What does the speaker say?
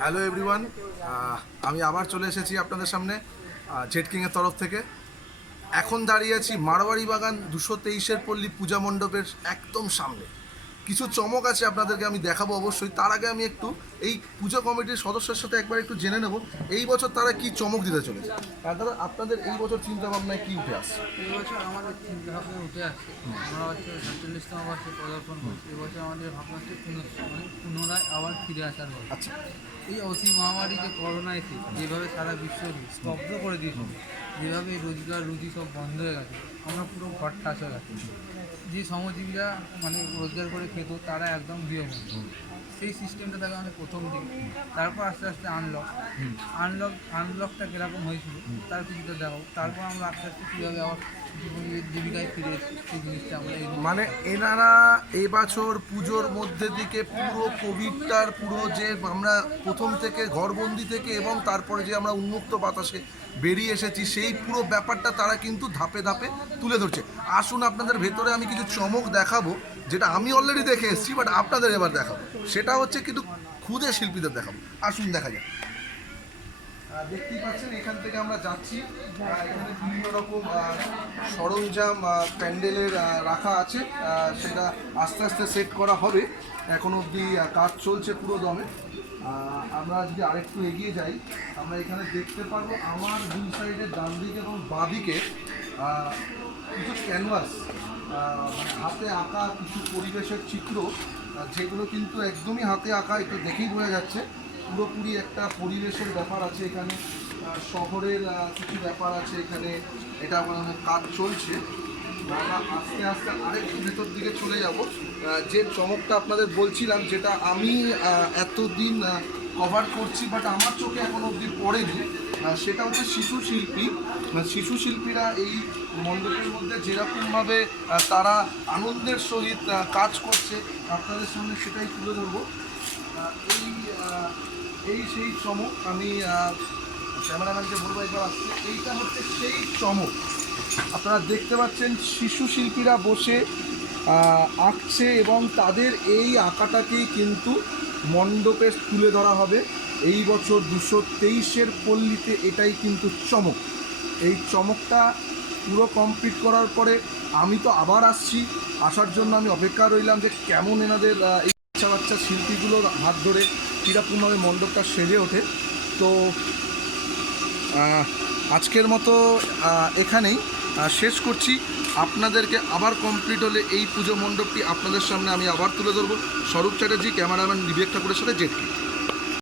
Hello everyone, আমি আবার চলে এসেছি আপনাদের সামনে জেট কিংয়ের তরফ থেকে। এখন দাঁড়িয়ে আছি মারোয়ারি বাগান 223-এর পল্লী পূজা মণ্ডপের একদম সামনে। কিছু চমক আছে আপনাদেরকে আমি দেখাবো অবশ্যই। তার আগে আমি একটু এই পুজো কমিটির সদস্যের সাথে একবার একটু জেনে নেব এই বছর তারা কি চমক দিতে চলেছে। দাদা, আপনাদের এই বছর চিন্তা ভাবনায় কি উঠে আসছে? এই বছর আমাদের চিন্তা ভাবনা উঠে আসছে, আমরা হচ্ছে 47তম বর্ষে পদার্পণ করছি। এবছর আমাদের ভাবনা হচ্ছে পুনরায় আবার ফিরে আসার কথা। আচ্ছা, এই অতি মহামারী যে করোনা এসে যেভাবে সারা বিশ্বকে স্তব্ধ করে দিয়েছিল, যেভাবে রোজগার রুজি সব বন্ধ হয়ে গেছে, আমরা পুরো ঘর ঠাস হয়ে গেছে। যে শ্রমজীবীরা রোজগার করে খেত তারা একদম গৃহবন্দী। সেই সিস্টেমটা তাকে আমাদের প্রথম দিন, তারপর আস্তে আস্তে আনলকটা কীরকম হয়েছিল তার কিছুটা দেখাবো। তারপর আমরা আস্তে আস্তে কীভাবে আবার জীবিকায় ফিরে এসেছি সেই জিনিসটা আমরা মানে এনারা এবছর পুজোর মধ্যে দিকে পুরো কোভিডটার পুরো যে আমরা প্রথম থেকে ঘরবন্দি থেকে এবং তারপরে যে আমরা উন্মুক্ত বাতাসে বেরিয়ে এসেছি সেই পুরো ব্যাপারটা তারা কিন্তু ধাপে ধাপে তুলে ধরছে। আসুন আপনাদের ভেতরে আমি কিছু চমক দেখাবো, যেটা আমি অলরেডি দেখে এসেছি, বাট আপনাদের এবার দেখাবো। সেটা হচ্ছে কিন্তু খুদে শিল্পীদের দেখাবো। আসুন দেখা যাক। দেখতেই পাচ্ছেন এখান থেকে আমরা যাচ্ছি। এখানে বিভিন্ন রকম সরঞ্জাম প্যান্ডেলের রাখা আছে, সেটা আস্তে আস্তে সেট করা হবে। এখন অবধি কাজ চলছে পুরো দমে। আমরা যদি আরেকটু এগিয়ে যাই, আমরা এখানে দেখতে পারবো আমার দুই সাইডে ডান দিকে এবং বাঁ দিকে কিছু ক্যানভাস, হাতে আঁকা কিছু পরিবেশের চিত্র, যেগুলো কিন্তু একদমই হাতে আঁকা। একটু দেখেই বোঝা যাচ্ছে পুরোপুরি একটা পরিবেশের ব্যাপার আছে এখানে, শহরের কিছু ব্যাপার আছে এখানে। এটা আমাদের কাজ চলছে। আমরা আস্তে আস্তে আরেকটু ভেতর দিকে চলে যাব। যে চমকটা আপনাদের বলছিলাম, যেটা আমি এতদিন কভার করছি বাট আমার চোখে এখন অবধি পড়েনি, সেটা হচ্ছে শিশু শিল্পী। শিশু শিল্পীরা এই মণ্ডপের মধ্যে যেরকমভাবে তারা আনন্দের সহিত কাজ করছে, আপনাদের সামনে সেটাই তুলে ধরবো। এই এই সেই চমক। আমি ক্যামেরাম্যানকে বলবো একবার আসছে। এইটা হচ্ছে সেই চমক। আপনারা দেখতে পাচ্ছেন শিশু শিল্পীরা বসে আঁকছে এবং তাদের এই আঁকাটাকেই কিন্তু মণ্ডপে তুলে ধরা হবে এই বছর 223-এর পল্লীতে। এটাই কিন্তু চমক। এই চমকটা পুরো কমপ্লিট করার পরে আমি তো আবার আসছি। আসার জন্য আমি অপেক্ষা রইলাম যে কেমন এনাদের এই বাচ্চা বাচ্চা শিল্পীগুলোর হাত ধরে কীরকমভাবে মণ্ডপটা সেজে ওঠে। তো আজকের মতো এখানেই শেষ করছি। আপনাদেরকে আবার কমপ্লিট হলে এই পুজো মণ্ডপটি আপনাদের সামনে আমি আবার তুলে ধরবো। স্বরূপ চ্যাটার্জি, ক্যামেরাম্যান বিবেক ঠাকুরের সাথে জেটকি।